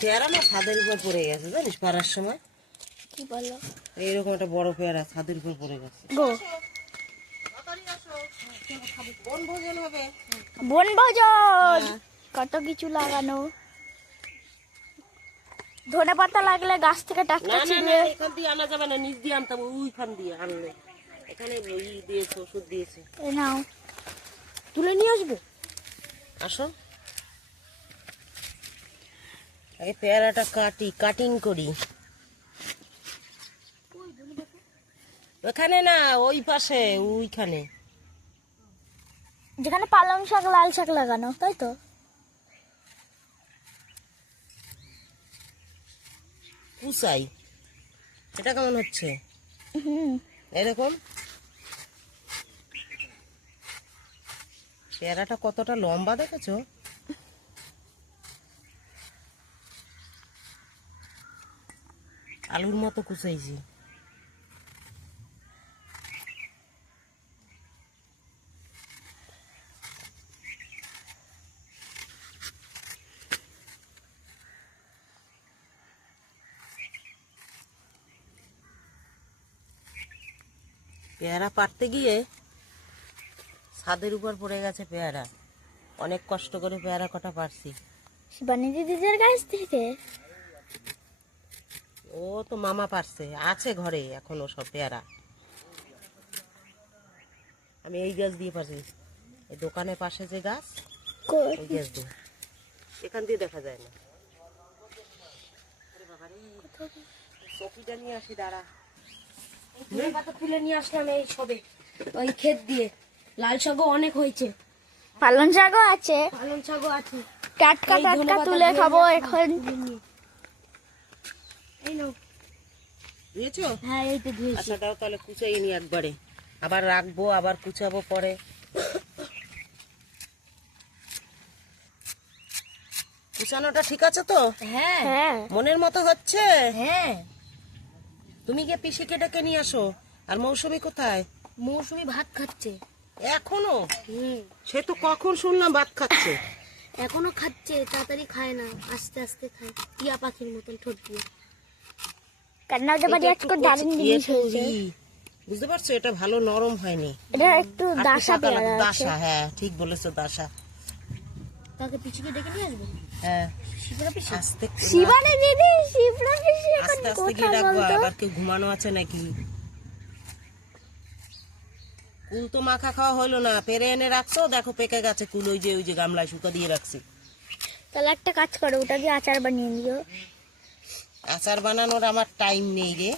পেয়ারা না ছাদের উপর পড়ে গেছে জানিস, পারার সময় কি বলো? এইরকম একটা বড় পেয়ারা ছাদের উপর পড়ে গেছে। গো বনভোজন হবে। বনভোজন কত কিছু লাগানো। ধনে পাতা লাগলে গাছ থেকে টাটকা না না না, ছিঁড়ে। এখান দিয়ে আনা যাবে না, নিচ দিয়ে আনতাম, ওইখান দিয়ে আনলে। এখানে দিয়েছে, ওষুধ দিয়েছে। এই নাও, তুলে নিয়ে আসবো। আসো, এই পেয়ারাটা কাটিং করি। ওখানে না, ওই পাশে, ওইখানে। যেখানে পালং শাক লাল শাক লাগানো, তাই তো? কুচাই, এটা কেমন হচ্ছে? এরকম পেয়ারাটা কতটা লম্বা দেখেছো? আলুর মতো কুচাইছি। পেয়ারা পাড়তে গিয়ে ছাদের উপর পড়ে গেছে পেয়ারা। অনেক কষ্ট করে পেয়ারা কটা পারছি। শিবানী দিদিদের গাছ থেকে। ও তো মামা পারছে, আছে ঘরে এখনো সব পেয়ারা। আমি এই গাছ দিয়ে পারছি, এই দোকানের পাশে যে গাছ, ওই গাছ দিয়ে। এখান দিয়ে দেখা যায় না। চকিটা নিয়ে আসি, দাঁড়া। ধনে পাতা তুলে নিয়ে আসলাম এই সবে, ওই ক্ষেত দিয়ে। লাল শাকও অনেক হয়েছে, পালং শাকও আছে, পালং শাকও আছে। টাটকা টাটকা তুলে খাবো এখন। এই নাও। ধুয়েছো? হ্যাঁ, এই তো ধুয়েছি। আচ্ছা দাও, তাহলে কুচাই নি একবারে, আবার রাখবো, আবার কুচাবো পরে। কুচানোটা ঠিক আছে তো? হ্যাঁ হ্যাঁ মনের মতো হচ্ছে? হ্যাঁ। তুমি গিয়ে পিসিকে ডেকে নিয়ে আসো। আর মৌসুমী কোথায়? মৌসুমী ভাত খাচ্ছে এখনো? সে তো কখন শুনলাম ভাত খাচ্ছে। এখনো খাচ্ছে, তাড়াতাড়ি খায় না, আস্তে আস্তে খায়, টিয়া পাখির মতন ঠোঁট দিয়ে। কান্নাটা বাড়ি আজকে দারুণ জিনিস হয়েছে। বুঝতে পারছো, এটা ভালো নরম হয়নি। এটা একটু দাসা পেয়ারা আছে। দাসা, হ্যাঁ ঠিক বলেছো, দাসা। তাকে পিছিয়ে ডেকে নিয়ে আসবো। হ্যাঁ, শিবরা পিছি, আস্তে শিবানী দিদি, শিবরা পিছি এখন আস্তে আস্তে গিয়ে কোথায় ডাকবো। বলতো? আবার কেউ ঘুমানো আছে নাকি? কুল তো মাখা খাওয়া হলো না, পেরে এনে রাখছো, দেখো পেকে গেছে কুল, ওই যে গামলায় শুকা দিয়ে রাখছি। তাহলে একটা কাজ করো, ওটা দিয়ে আচার বানিয়ে দিও। আচার বানানোর আমার টাইম নেই রে।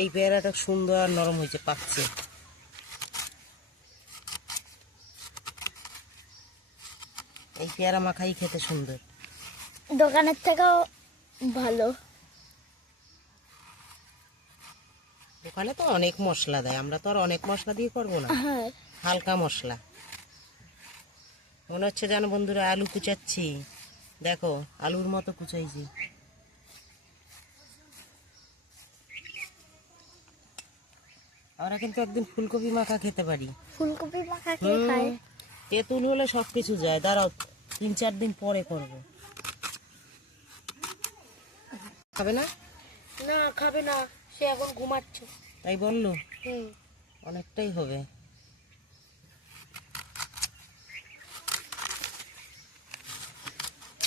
এই পেয়ারাটা সুন্দর নরম হয়েছে, পাকছে। এই পেয়ারা মাখাই খেতে সুন্দর, দোকানের থেকেও ভালো। দোকানে তো অনেক মশলা দেয়, আমরা তো আর অনেক মশলা দিয়ে করবো না, হ্যাঁ, হালকা মশলা। মনে হচ্ছে যেন বন্ধুরা আলু কুচাচ্ছি, দেখো আলুর মতো কুচাইছি। আমরা কিন্তু একদিন ফুলকপি মাখা খেতে পারি। ফুলকপি মাখা খেয়ে খায়। তেঁতুল হলে সবকিছু যায়, দাঁড়াও 3-4 দিন পরে করবো। খাবে না? না, খাবে না, সে এখন ঘুমাচ্ছে। তাই বললো? অনেকটাই হবে।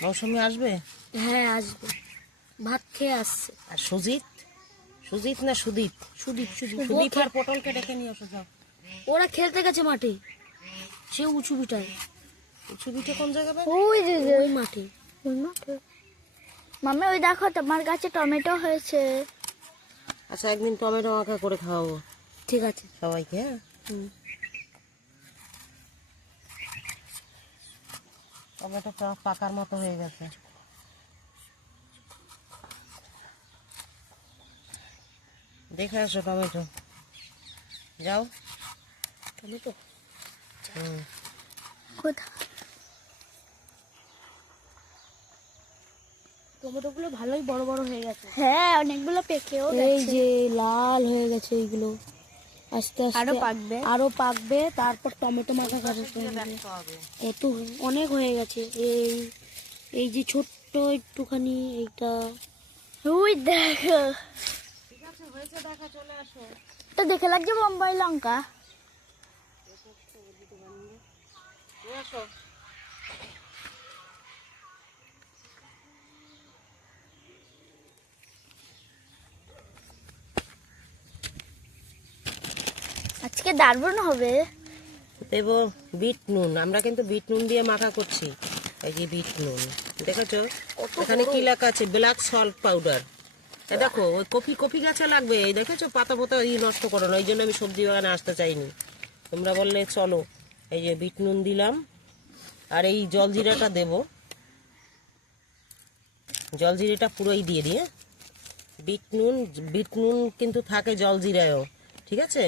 মৌসুমী আসবে? হ্যাঁ, আসবে, ভাত খেয়ে আসছে। আর সুজিত না সুদীপ? সুদীপ আর পটলকে ডেকে নিয়ে আসো, যাও। ওরা খেলতে গেছে মাঠে, সে উঁচু বিটায়। ছবিটা কোন জায়গা পাবে? ওই যে ওই মাঠে, ওই মাঠে। মাম্মি, ওই দেখো তোমার গাছে টমেটো হয়েছে। আচ্ছা, একদিন টমেটো মাখা করে খাওয়াবো। ঠিক আছে সবাইকে, হ্যাঁ। টমেটো পাকার মতো হয়ে গেছে। দেখে আসো টমেটো, যাও। টমেটো কোথায়? টমেটো গুলো ভালোই বড় বড় হয়ে গেছে। হ্যাঁ, অনেকগুলো পেকেও গেছে। এই যে লাল হয়ে গেছে এইগুলো। আস্তে আস্তে আরো পাকবে, তারপর টমেটো মাখা খাবে। এত অনেক হয়ে গেছে। এই যে ছোট্ট একটুখানি এইটা, ওই দেখো, ঠিক আছে, হয়েছে, দেখা, চলে আসো। এটা দেখে লাগছে বোম্বাই লঙ্কা। নিয়ে আসো। আজকে দারুণ হবে। দেব বিট নুন, আমরা কিন্তু বিট নুন দিয়ে মাখা করছি। এই যে বিট নুন দেখেছো, এখানে কি লেখা আছে, ব্ল্যাক সল্ট পাউডার। দেখো ওই কপি গাছে লাগবে, এই দেখেছো পাতা পাতা নষ্ট করো না, এই জন্য আমি সবজি বাগানে আসতে চাইনি। তোমরা বললে চলো। এই যে বিট নুন দিলাম, আর এই জলজিরাটা দেব, জলজিরাটা পুরোই দিয়ে দিয়ে। বিট নুন কিন্তু থাকে জলজিরায়ও, ঠিক আছে।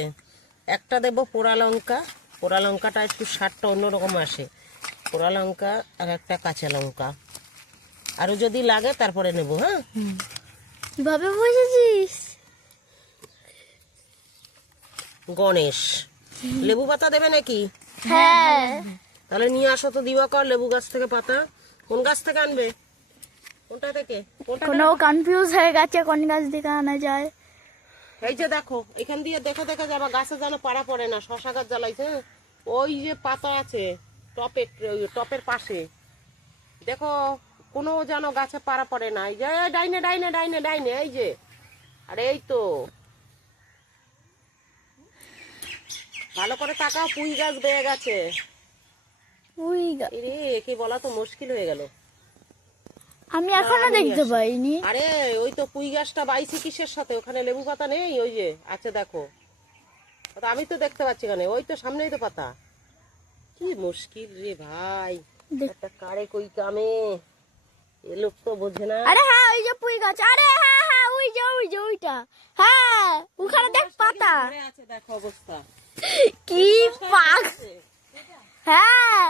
একটা দেব পোড়া লঙ্কা, পোড়া লঙ্কাটা একটু স্বাদটা অন্যরকম আসে। পোড়া লঙ্কা আর একটা কাঁচা লঙ্কা, আরো যদি লাগে তারপরে নেব। হ্যাঁ, কিভাবে বুঝেছিস? গণেশ, লেবু পাতা দেবে নাকি? হ্যাঁ, তাহলে নিয়ে আসো তো দিবাকর, লেবু গাছ থেকে পাতা। কোন গাছ থেকে আনবে? কোনটা থেকে? কোনো কনফিউজ হয়ে গেছে কোন গাছ থেকে আনা যায়। এই যে দেখো, এখান দিয়ে দেখে দেখে যাবা, গাছে যেন পাড়া পড়ে না। শশা গাছ জ্বালাইছে, ওই যে পাতা আছে টপের পাশে, দেখো কোনো যেন গাছে পাড়া পড়ে না। এই যে ডাইনে ডাইনে ডাইনে ডাইনে, এই যে, আরে এই তো, ভালো করে তাকাও, পুঁই গাছ বেয়ে গেছে। রে, কি বলা তো মুশকিল হয়ে গেল। আমি এখনো দেখতে পাইনি। আরে ওই তো পুঁই গাছটা বাইছে কিসের সাথে, ওখানে লেবু পাতা নেই? ওই যে আচ্ছা দেখো, আমি তো দেখতে পাচ্ছি, এখানে ওই তো সামনেই তো পাতা। কি মুশকিল রে ভাই, একটা কারে কই কামে, এ লোক তো বোঝে না। আরে হ্যাঁ, ওই যে পুঁই গাছ, আরে হ্যাঁ হ্যাঁ, ওই যে ওইটা, হ্যাঁ ওখানে দেখ পাতা আছে, দেখো অবস্থা কি পাক। হ্যাঁ,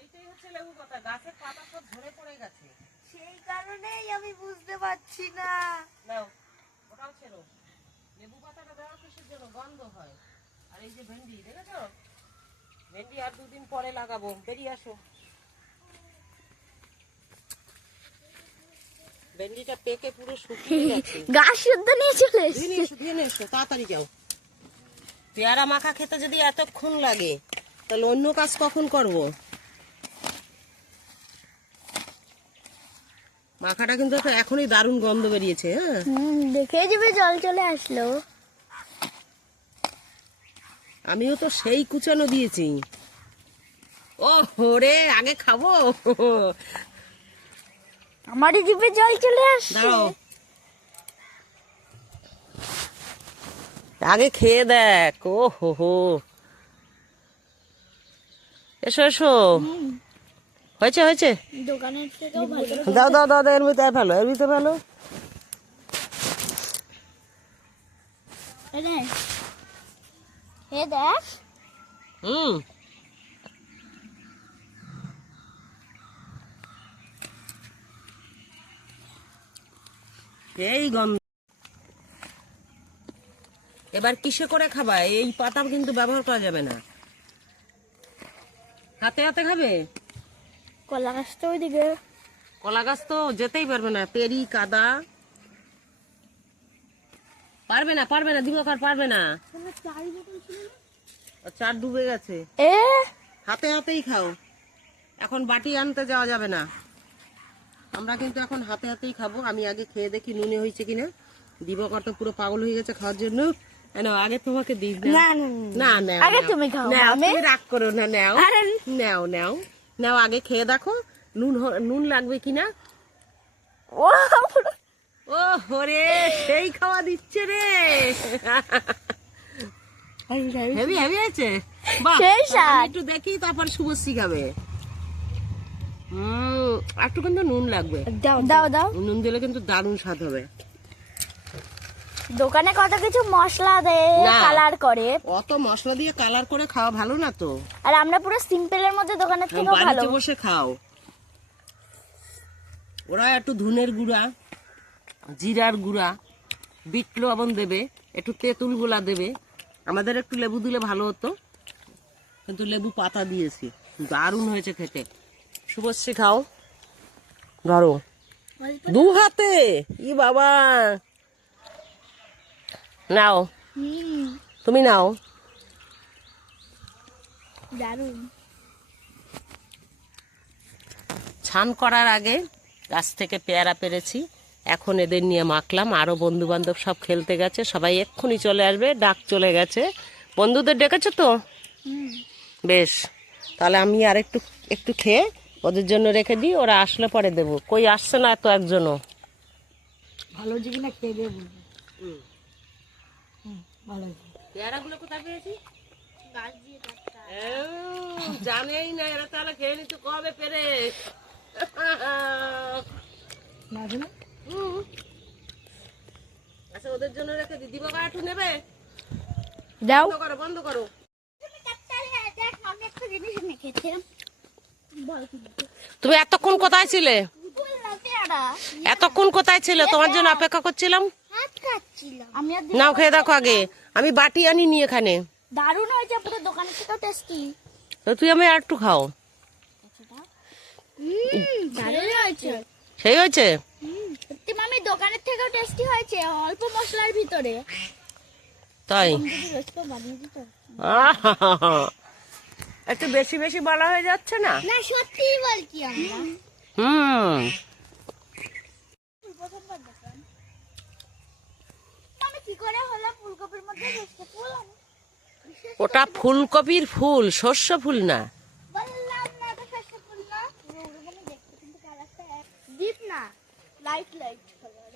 এইটাই হচ্ছে লেবু পাতা, গাছের পাতা সব ঝরে পড়ে গেছে, সেই কারণেই আমি বুঝতে পারছি না। নাও ওটাও ছেড়ো। লেবু পাতাটা দেওয়া কিসের জন্য? গন্ধ হয়। আর এই যে ভেন্ডি দেখেছো, ভেন্ডি আর 2 দিন পরে লাগাবো। বেরিয়ে আসো, ভেন্ডিটা পেকে পুরো শুকিয়ে গেছে। গাছ শুদ্ধ নিয়ে চলে এসেছে। ধুয়ে নিয়ে এসো, তাড়াতাড়ি যাও। পেয়ারা মাখা খেতে যদি এতক্ষণ লাগে, তাহলে অন্য কাজ কখন করব? মাখাটা কিন্তু এখনই দারুণ গন্ধ বেরিয়েছে। হ্যাঁ, দেখে যাবে, জল চলে আসলো। আমিও তো সেই কুচানো দিয়েছি। ও হোরে, আগে খাবো। আমারই জিভে জল চলে আসছে। দাঁড়াও, আগে খেয়ে দেখ। ও হো হো, এসো এসো, হয়েছে হয়েছে। দোকানের থেকেও ভালো। দাও দাও দাও, এর ভিতরে ফেলো, এর ভিতরে ফেলো। হে দেখ, হুম, এই গন্ধ। এবার কিসে করে খাবা? এই পাতা কিন্তু ব্যবহার করা যাবে না, হাতে হাতে খাবে। কলা গাছটা ওইদিকে। কলা গাছ তো যেতেই পারবে না, পেরি কাদা। পারবে না পারবে না, দিবাকর পারবে না, চার ডুবে গেছে। হাতে হাতেই খাও, এখন বাটি আনতে যাওয়া যাবে না। আমরা কিন্তু এখন হাতে হাতেই খাবো। আমি আগে খেয়ে দেখি নুনে হয়েছে কিনা। দিবাকর তো পুরো পাগল হয়ে গেছে খাওয়ার জন্য। আগে তোমাকে দিই না, না আগে তুমি খাও, তুমি রাগ করো না, নাও নাও নাও নাও, আগে খেয়ে দেখো নুন লাগবে কিনা। ও হরে, সেই খাওয়া দিচ্ছে রে, হেভি হেভি আছে। বাহ, একটু দেখি, তারপর শুভশ্রী খাবে। একটু কিন্তু নুন লাগবে, দাও দাও। নুন দিলে কিন্তু দারুণ স্বাদ হবে। দোকানে কত কিছু মশলা দেয়, কালার করে। অত মশলা দিয়ে কালার করে খাওয়া ভালো না তো। আর আমরা পুরো সিম্পলের মধ্যে দোকানের থেকে ভালো। বাড়িতে বসে খাও। ওরা একটু ধনের গুঁড়া, জিরার গুঁড়া, বিট লবণ দেবে, একটু তেঁতুল গোলা দেবে। আমাদের একটু লেবু দিলে ভালো হতো, কিন্তু লেবু পাতা দিয়েছি। দারুণ হয়েছে খেতে। শুভশ্রী খাও, ধরো দু হাতে। ই বাবা, নাও তুমি নাও। দারুণ। ছান করার আগে গাছ থেকে পেয়ারা পেরেছি, এখন এদের নিয়ে মাখলাম। আরও বন্ধু বান্ধব সব খেলতে গেছে, সবাই এক্ষুনি চলে আসবে, ডাক চলে গেছে। বন্ধুদের ডেকেছো তো? বেশ, তাহলে আমি আর একটু একটু খেয়ে ওদের জন্য রেখে দিই, ওরা আসলে পরে দেবো। কই আসছে না তো একজনও। ভালো হচ্ছে কিনা খেয়ে দিয়ে বলবো। ভালো হয়েছে। পেয়ারাগুলো কোথায় পেয়েছি? জানেই না এরা, তাহলে খেয়ে নিতে কবে পেরে। আচ্ছা, ওদের জন্য রেখে দিই। দিবকা একটু নেবে? দাও। বন্ধ করো, বন্ধ করো। তুমি এতক্ষণ কোথায় ছিলে? এতক্ষণ কোথায় ছিলে? তোমার জন্য অপেক্ষা করছিলাম। নাও খেয়ে দেখো আগে, আমি বাটি আনি নি এখানে। দারুণ হয়েছে, পুরো দোকানের থেকেও টেস্টি। তো তুই আমি আর একটু খাও। দারুণ হয়েছে। সেই হয়েছে? সত্যি মামি, দোকানের থেকেও টেস্টি হয়েছে, অল্প মশলার ভিতরে। তাই? যদি রোজকেও বানিয়ে দিত। একটু বেশি বেশি বলা হয়ে যাচ্ছে না? না, সত্যিই বলছি আমরা। প্রথমবার দেখলাম। মামি, কি করে হলো ফুলকপির মধ্যে সর্ষে ফুল? ওটা ফুলকপির ফুল, শস্য ফুল না। বললাম না এটা সর্ষে ফুল না। ওরকমই দেখতে, কিন্তু কালারটা ডিপ না, লাইট লাইট কালার।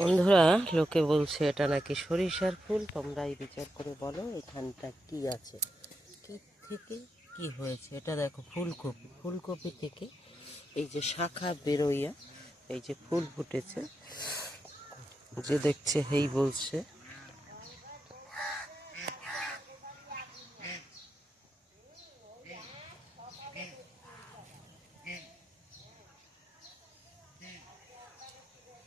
বন্ধুরা, লোকে বলছে এটা নাকি সরিষার ফুল। তোমরাই বিচার করে বলো এখানটা কি আছে, কি থেকে কি হয়েছে। এটা দেখো ফুলকপি, ফুলকপি থেকে এই যে শাখা বেরোইয়া এই যে ফুল ফুটেছে, যে দেখছে হেই বলছে